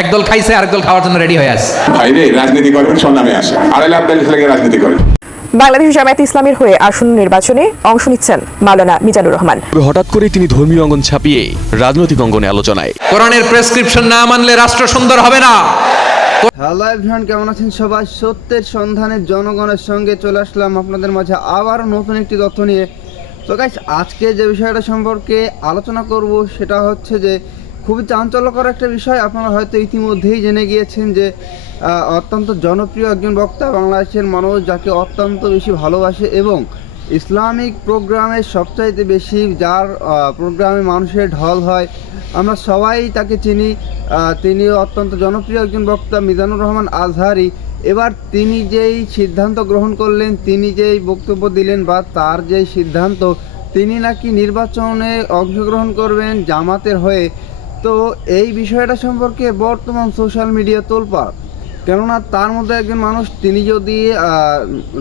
একদল খাইছে আরেকদল খাওয়ার জন্য রেডি হয়ে আছে। রাজনীতি করবেন সন্নামে আসে আড়াই লাখ রাজনীতি করেন। বাংলাদেশ জামায়াত ইসলামের হয়ে আসন্ন নির্বাচনে অংশ নিচ্ছেন মাওলানা মিজানুর রহমান। তবে হঠাৎ করেই তিনি ধর্মীয় অঙ্গন ছাপিয়ে রাজনৈতিক অঙ্গনে আলোচনায়। কোরআনের প্রেসক্রিপশন না মানলে রাষ্ট্র সুন্দর হবে না। হ্যালো এভরিওয়ান কেমন আছেন সবাই? সত্যের সন্ধানে জনগণের সঙ্গে চলে আসলাম আপনাদের মাঝে আবার নতুন একটি তথ্য নিয়ে। তো গাইস আজকে যে বিষয়টা সম্পর্কে আলোচনা করব সেটা হচ্ছে যে খুবই চাঞ্চল্যকর একটা বিষয়। আপনারা হয়তো ইতিমধ্যেই জেনে গিয়েছেন যে অত্যন্ত জনপ্রিয় একজন বক্তা বাংলাদেশের মানুষ যাকে অত্যন্ত বেশি ভালোবাসে এবং ইসলামিক প্রোগ্রামে সবচাইতে বেশি যার প্রোগ্রামে মানুষের ঢল হয়, আমরা সবাই তাকে চিনি। তিনি অত্যন্ত জনপ্রিয় একজন বক্তা, মিজানুর রহমান আজহারি। এবার তিনি যেই সিদ্ধান্ত গ্রহণ করলেন, তিনি যেই বক্তব্য দিলেন বা তার যেই সিদ্ধান্ত, তিনি নাকি নির্বাচনে অংশগ্রহণ করবেন জামাতের হয়ে। তো এই বিষয়টা সম্পর্কে বর্তমান সোশ্যাল মিডিয়া তোলপাড়। কেননা তার মধ্যে একজন মানুষ তিনি যদি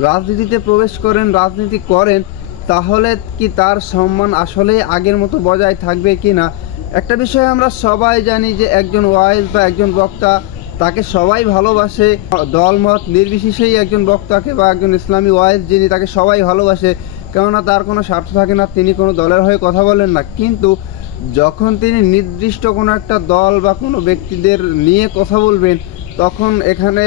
রাজনীতিতে প্রবেশ করেন, রাজনীতি করেন, তাহলে কি তার সম্মান আসলেই আগের মতো বজায় থাকবে কি না একটা বিষয় আমরা সবাই জানি যে একজন ওয়াইজ বা একজন বক্তা তাকে সবাই ভালোবাসে, দলমত নির্বিশেষেই একজন বক্তাকে বা একজন ইসলামী ওয়াইজ যিনি তাকে সবাই ভালোবাসে, কেননা তার কোনো স্বার্থ থাকে না, তিনি কোনো দলের হয়ে কথা বলেন না। কিন্তু যখন তিনি নির্দিষ্ট কোনো একটা দল বা কোনো ব্যক্তিদের নিয়ে কথা বলবেন, তখন এখানে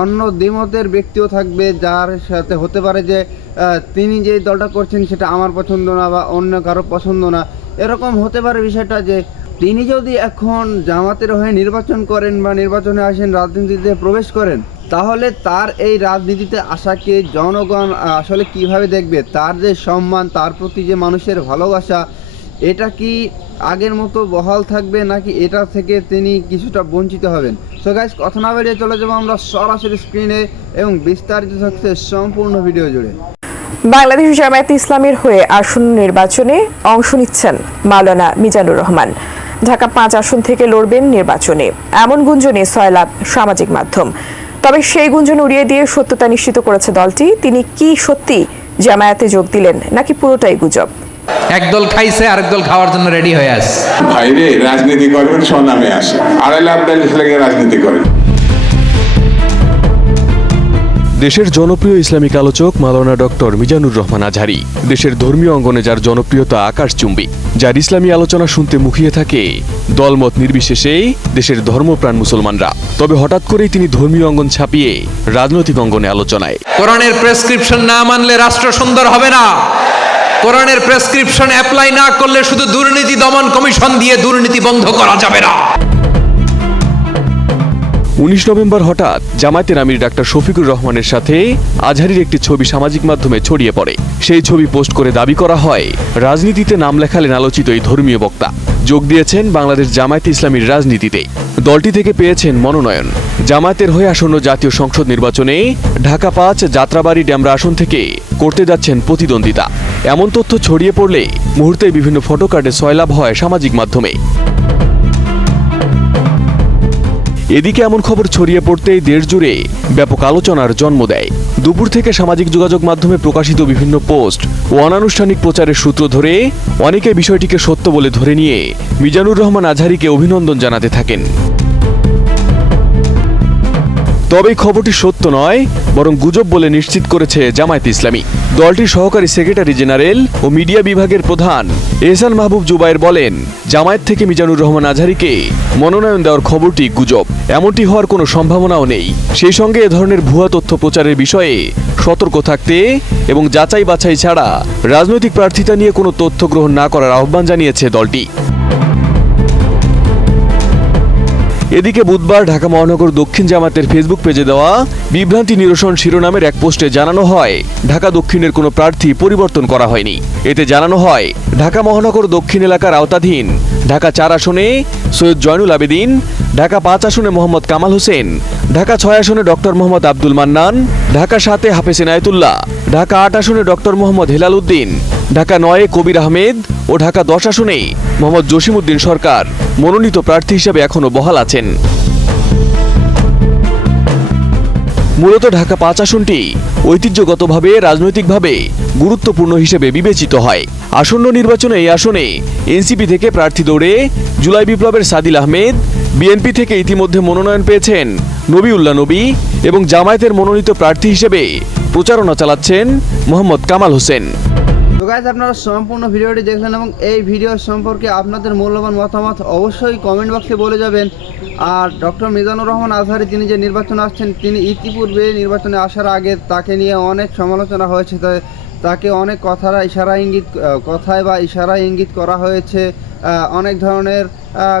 অন্য দ্বিমতের ব্যক্তিও থাকবে যার সাথে হতে পারে যে তিনি যে দলটা করছেন সেটা আমার পছন্দ না বা অন্য কারও পছন্দ না। এরকম হতে পারে বিষয়টা যে, তিনি যদি এখন জামাতের হয়ে নির্বাচন করেন বা নির্বাচনে আসেন, রাজনীতিতে প্রবেশ করেন, তাহলে তার এই রাজনীতিতে আসাকে জনগণ আসলে কীভাবে দেখবে? তার যে সম্মান, তার প্রতি যে মানুষের ভালোবাসা এটা কি আগের মতো বহাল থাকবে নাকি এটা থেকে তিনি কিছুটা বঞ্চিত হবেন? সো গাইজ কথা না বেরিয়ে চলে যাব আমরা সরাসরি স্ক্রিনে এবং বিস্তারিত থাকছে সম্পূর্ণ ভিডিও জুড়ে। বাংলাদেশ জামায়াত ইসলামের হয়ে আসন্ন নির্বাচনে অংশ নিচ্ছেন মাওলানা মিজানুর রহমান। ঢাকা পাঁচ আসন থেকে লড়বেন নির্বাচনে। এমন গুঞ্জনে সয়লাভ সামাজিক মাধ্যম। তবে সেই গুঞ্জন উড়িয়ে দিয়ে সত্যতা নিশ্চিত করেছে দলটি। তিনি কি সত্যি জামায়াতে যোগ দিলেন নাকি পুরোটাই গুজব? একদল খাইছে আরেকদল খাওয়ার জন্য রেডি হয়ে আছে। ভাইরে রাজনীতি করবেন সন্নামে আসে। আড়াই লাখ বিয়াল্লিশ লাখের রাজনীতি করেন। দেশের জনপ্রিয় ইসলামিক আলোচক মাওলানা ডক্টর মিজানুর রহমান আজহারি দেশের ধর্মীয় অঙ্গনে যার জনপ্রিয়তা আকাশচুম্বী যার ইসলামী আলোচনা শুনতে মুখিয়ে থাকে দলমত নির্বিশেষে দেশের ধর্মপ্রাণ মুসলমানরা। তবে হঠাৎ করেই তিনি ধর্মীয় অঙ্গন ছাপিয়ে রাজনৈতিক অঙ্গনে আলোচনায়। কোরআনের প্রেসক্রিপশন না মানলে রাষ্ট্র সুন্দর হবে না। কোরআনের প্রেসক্রিপশন অ্যাপ্লাই না করলে শুধু দুর্নীতি দমন কমিশন দিয়ে দুর্নীতি বন্ধ করা যাবে না। উনিশ নভেম্বর হঠাৎ জামায়াতের আমির ডাক্তার শফিকুর রহমানের সাথে আজহারির একটি ছবি সামাজিক মাধ্যমে ছড়িয়ে পড়ে। সেই ছবি পোস্ট করে দাবি করা হয়, রাজনীতিতে নাম লেখালেন আলোচিত এই ধর্মীয় বক্তা। যোগ দিয়েছেন বাংলাদেশ জামায়াতে ইসলামীর রাজনীতিতে। দলটি থেকে পেয়েছেন মনোনয়ন। জামায়াতের হয়ে আসন্ন জাতীয় সংসদ নির্বাচনে ঢাকা পাঁচ, যাত্রাবাড়ি ড্যামরা আসন থেকে করতে যাচ্ছেন প্রতিদ্বন্দ্বিতা। এমন তথ্য ছড়িয়ে পড়লে মুহূর্তে বিভিন্ন ফটো কার্ডে সয়লাভ হয় সামাজিক মাধ্যমে। এদিকে এমন খবর ছড়িয়ে পড়তেই দেশ জুড়ে ব্যাপক আলোচনার জন্ম দেয়। দুপুর থেকে সামাজিক যোগাযোগ মাধ্যমে প্রকাশিত বিভিন্ন পোস্ট ও অনানুষ্ঠানিক প্রচারের সূত্র ধরে অনেকে বিষয়টিকে সত্য বলে ধরে নিয়ে মিজানুর রহমান আজহারিকে অভিনন্দন জানাতে থাকেন। তবে খবরটি সত্য নয়, বরং গুজব বলে নিশ্চিত করেছে জামায়াত ইসলামী। দলটির সহকারী সেক্রেটারি জেনারেল ও মিডিয়া বিভাগের প্রধান এহসান মাহবুব জুবাইর বলেন, জামায়াত থেকে মিজানুর রহমান আজহারিকে মনোনয়ন দেওয়ার খবরটি গুজব। এমনটি হওয়ার কোনো সম্ভাবনাও নেই। সেই সঙ্গে এ ধরনের ভুয়া তথ্য প্রচারের বিষয়ে সতর্ক থাকতে এবং যাচাই বাছাই ছাড়া রাজনৈতিক প্রার্থিতা নিয়ে কোনো তথ্য গ্রহণ না করার আহ্বান জানিয়েছে দলটি। এদিকে বুধবার ঢাকা মহানগর দক্ষিণ জামাতের ফেসবুক পেজে দেওয়া বিভ্রান্তি নিরসন শিরোনামের এক পোস্টে জানানো হয়, ঢাকা দক্ষিণের কোনো প্রার্থী পরিবর্তন করা হয়নি। এতে জানানো হয়, ঢাকা মহানগর দক্ষিণ এলাকার আওতাধীন, ঢাকা চার আসনে সৈয়দ জয়নুল আবেদিন, ঢাকা পাঁচ আসনে মোহাম্মদ কামাল হোসেন, ঢাকা ছয় আসনে ডক্টর মোহাম্মদ আব্দুল মান্নান, ঢাকা সাতে হাফেজ এনায়েতুল্লাহ ঢাকা আট আসনে ডক্টর মোহাম্মদ হেলাল উদ্দিন ঢাকা নয়ে, কবির আহমেদ ও ঢাকা দশ আসনে মোহাম্মদ জসিমউদ্দিন সরকার মনোনীত প্রার্থী হিসেবে এখনও বহাল আছেন। মূলত ঢাকা পাঁচ আসনটি ঐতিহ্যগতভাবে, রাজনৈতিকভাবে গুরুত্বপূর্ণ হিসেবে বিবেচিত হয়। আসন্ন নির্বাচনে এই আসনে এনসিপি থেকে প্রার্থী দৌড়ে জুলাই বিপ্লবের সাদিল আহমেদ, বিএনপি থেকে ইতিমধ্যে মনোনয়ন পেয়েছেন নবিউল্লাহ নবী এবং জামায়াতের মনোনীত প্রার্থী হিসেবে প্রচারণা চালাচ্ছেন মোহাম্মদ কামাল হোসেন। তো গাইজ আপনারা সম্পূর্ণ ভিডিওটি দেখলেন এবং এই ভিডিও সম্পর্কে আপনাদের মূল্যবান মতামত অবশ্যই কমেন্ট বক্সে বলে যাবেন। আর ডক্টর মিজানুর রহমান আজহারি, তিনি যে নির্বাচনে আসছেন, তিনি ইতিপূর্বে নির্বাচনে আসার আগে তাকে নিয়ে অনেক সমালোচনা হয়েছে। তাকে অনেক কথারা ইশারা ইঙ্গিত কথায় বা ইশারা ইঙ্গিত করা হয়েছে। অনেক ধরনের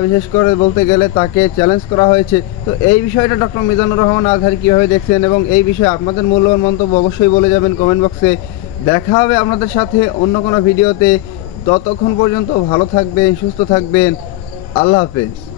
বিশেষ করে বলতে গেলে তাকে চ্যালেঞ্জ করা হয়েছে। তো এই বিষয়টা ডক্টর মিজানুর রহমান আজহারি কীভাবে দেখছেন এবং এই বিষয়ে আপনাদের মূল্যবান মন্তব্য অবশ্যই বলে যাবেন কমেন্ট বক্সে দেখা হবে আপনাদের সাথে অন্য কোনো ভিডিওতে। ততক্ষণ পর্যন্ত ভালো থাকবেন, সুস্থ থাকবেন। আল্লাহ হাফেজ।